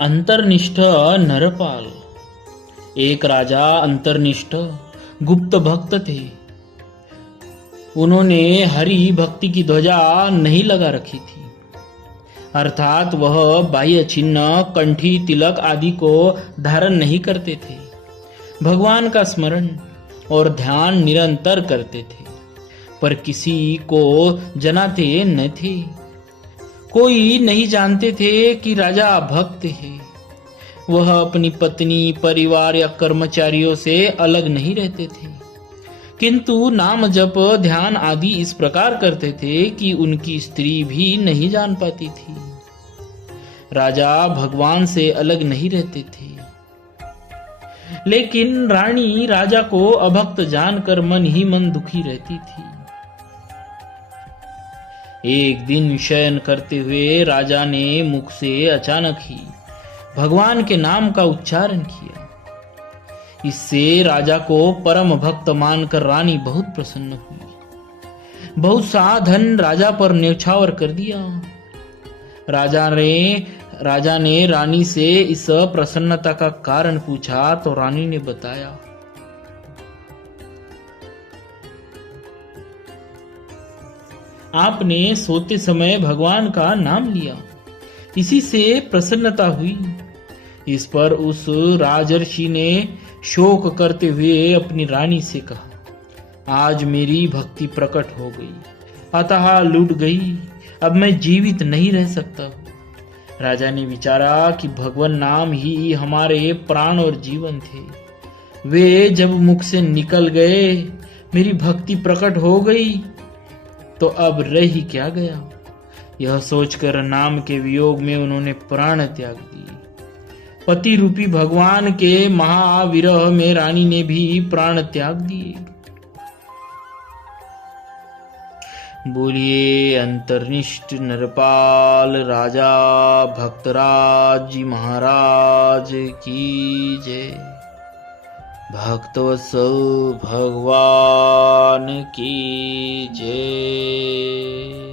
अंतर्निष्ठ नरपाल। एक राजा अंतर्निष्ठ गुप्त भक्त थे। उन्होंने हरि भक्ति की ध्वजा नहीं लगा रखी थी, अर्थात वह बाह्य चिन्ह, कंठी, तिलक आदि को धारण नहीं करते थे। भगवान का स्मरण और ध्यान निरंतर करते थे, पर किसी को जनाते न थे। कोई नहीं जानते थे कि राजा भक्त है। वह अपनी पत्नी, परिवार या कर्मचारियों से अलग नहीं रहते थे, किंतु नाम जप, ध्यान आदि इस प्रकार करते थे कि उनकी स्त्री भी नहीं जान पाती थी। राजा भगवान से अलग नहीं रहते थे, लेकिन रानी राजा को अभक्त जानकर मन ही मन दुखी रहती थी। एक दिन शयन करते हुए राजा ने मुख से अचानक ही भगवान के नाम का उच्चारण किया। इससे राजा को परम भक्त मानकर रानी बहुत प्रसन्न हुई। बहुत सा धन राजा पर न्यौछावर कर दिया। राजा ने रानी से इस प्रसन्नता का कारण पूछा तो रानी ने बताया, आपने सोते समय भगवान का नाम लिया, इसी से प्रसन्नता हुई। इस पर उस राजर्षि ने शोक करते हुए अपनी रानी से कहा, आज मेरी भक्ति प्रकट हो गई, अतः लूट गई, अब मैं जीवित नहीं रह सकता। राजा ने विचारा कि भगवान नाम ही हमारे प्राण और जीवन थे। वे जब मुख से निकल गए, मेरी भक्ति प्रकट हो गई, तो अब रह ही क्या गया। यह सोचकर नाम के वियोग में उन्होंने प्राण त्याग दिए। पति रूपी भगवान के महाविरह में रानी ने भी प्राण त्याग दिए। बोलिए अंतर्निष्ठ नरपाल राजा भक्तराज जी महाराज की जय। भक्तवत्सल भगवान की जय।